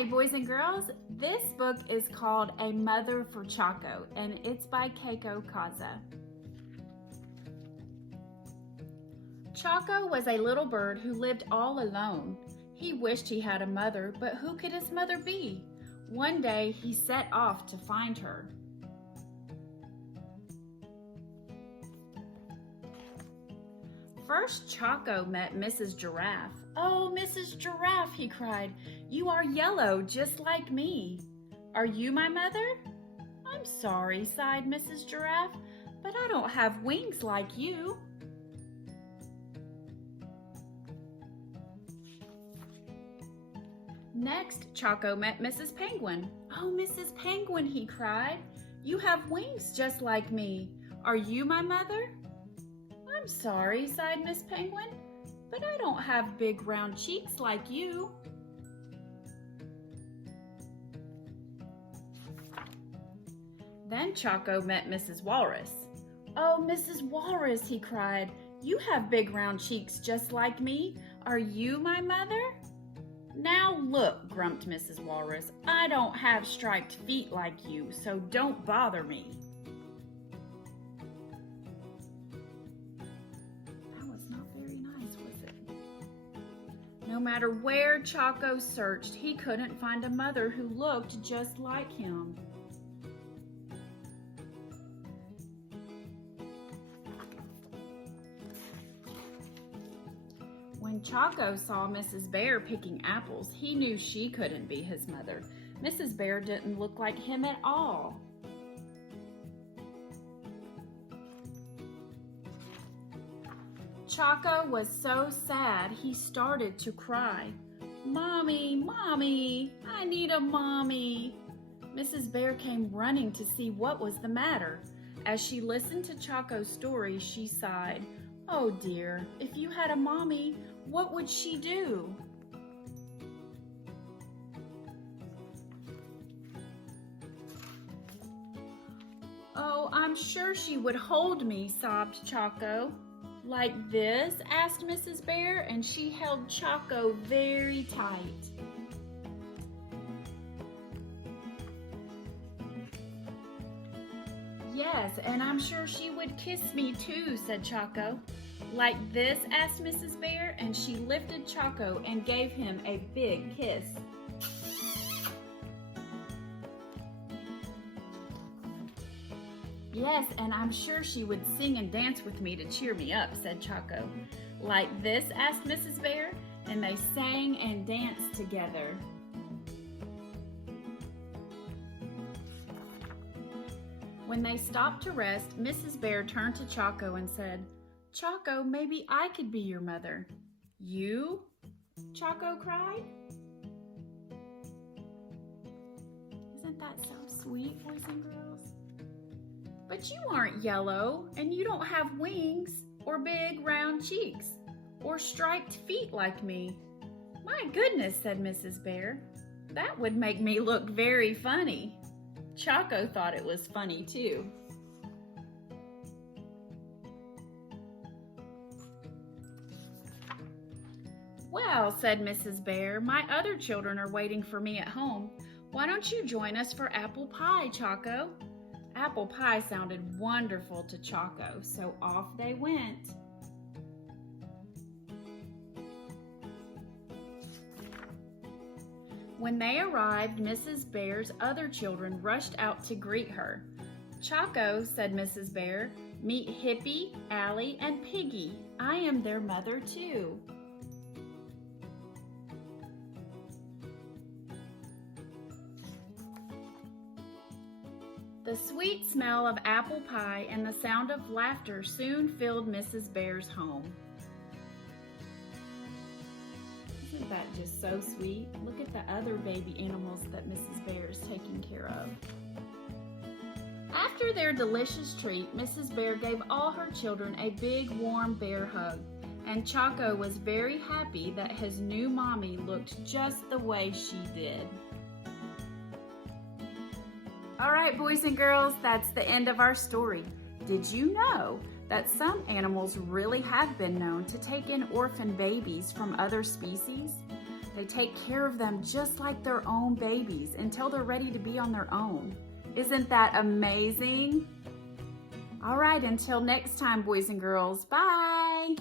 Hi, boys and girls. This book is called A Mother for Choco, and it's by Keiko, Kasza. Choco was a little bird who lived all alone. He wished he had a mother, but who could his mother be? One day, he set off to find her. First, Choco met Mrs. Giraffe. "Oh, Mrs. Giraffe," he cried, "you are yellow just like me. Are you my mother?" "I'm sorry," sighed Mrs. Giraffe, "but I don't have wings like you." Next, Choco met Mrs. Penguin. "Oh, Mrs. Penguin," he cried, "you have wings just like me. Are you my mother?" "I'm sorry," sighed Miss Penguin, "but I don't have big round cheeks like you." Then Choco met Mrs. Walrus. "Oh, Mrs. Walrus," he cried, "you have big round cheeks just like me. Are you my mother?" "Now look," grumped Mrs. Walrus, "I don't have striped feet like you, so don't bother me." No matter where Choco searched, he couldn't find a mother who looked just like him. When Choco saw Mrs. Bear picking apples, he knew she couldn't be his mother. Mrs. Bear didn't look like him at all. Choco was so sad he started to cry. "Mommy, Mommy, I need a mommy." Mrs. Bear came running to see what was the matter. As she listened to Choco's story, she sighed. "Oh dear, if you had a mommy, what would she do?" "Oh, I'm sure she would hold me," sobbed Choco. "Like this?" asked Mrs. Bear, and she held Choco very tight. "Yes, and I'm sure she would kiss me too," said Choco. "Like this?" asked Mrs. Bear, and she lifted Choco and gave him a big kiss. "Yes, and I'm sure she would sing and dance with me to cheer me up," said Choco. "Like this?" asked Mrs. Bear, and they sang and danced together. When they stopped to rest, Mrs. Bear turned to Choco and said, "Choco, maybe I could be your mother." "You?" Choco cried. Isn't that so sweet, boys and girls? "But you aren't yellow, and you don't have wings, or big round cheeks, or striped feet like me." "My goodness," said Mrs. Bear, "that would make me look very funny." Choco thought it was funny too. "Well," said Mrs. Bear, "my other children are waiting for me at home. Why don't you join us for apple pie, Choco?" Apple pie sounded wonderful to Choco, so off they went. When they arrived, Mrs. Bear's other children rushed out to greet her. "Choco," said Mrs. Bear, "meet Hippie, Allie, and Piggy. I am their mother too." The sweet smell of apple pie and the sound of laughter soon filled Mrs. Bear's home. Isn't that just so sweet? Look at the other baby animals that Mrs. Bear is taking care of. After their delicious treat, Mrs. Bear gave all her children a big warm bear hug, and Choco was very happy that his new mommy looked just the way she did. All right, boys and girls, that's the end of our story. Did you know that some animals really have been known to take in orphan babies from other species? They take care of them just like their own babies until they're ready to be on their own. Isn't that amazing? All right, until next time, boys and girls, bye.